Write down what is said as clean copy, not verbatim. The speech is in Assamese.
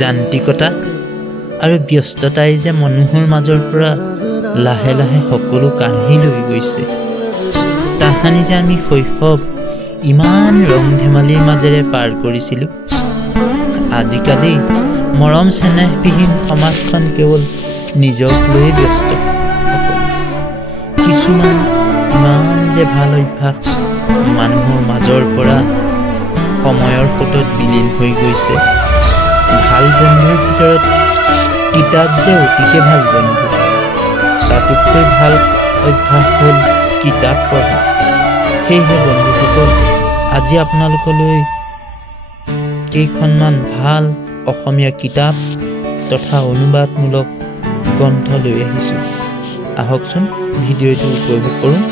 যান্ত্ৰিকতা আৰু ব্যস্ততাই যে মানুহৰ মাজৰ পৰা লাহে লাহে সকলো কাঢ়ি লৈ গৈছে। তাহানি যে আমি শৈশৱ ইমান ৰং ধেমালিৰ মাজেৰে পাৰ কৰিছিলোঁ, আজিকালি মৰম চেনেহবিহীন সমাজখন কেৱল নিজক লৈয়ে ব্যস্ত। কিছুমান ইমান যে ভাল অভ্যাস মানুহৰ মাজৰ পৰা সময়ৰ সোঁতত বিলীন হৈ গৈছে। ভাল বন্ধুৰ ভিতৰত কিতাপ যে অতিকে ভাল বন্ধু, তাতোতকৈ ভাল অভ্যাস হ'ল কিতাপ পঢ়া। সেয়েহে বন্ধুসকল, আজি আপোনালোকলৈ কেইখনমান ভাল অসমীয়া কিতাপ তথা অনুবাদমূলক গ্ৰন্থ লৈ আহিছোঁ। আহকচোন ভিডিঅ'টো উপভোগ কৰোঁ।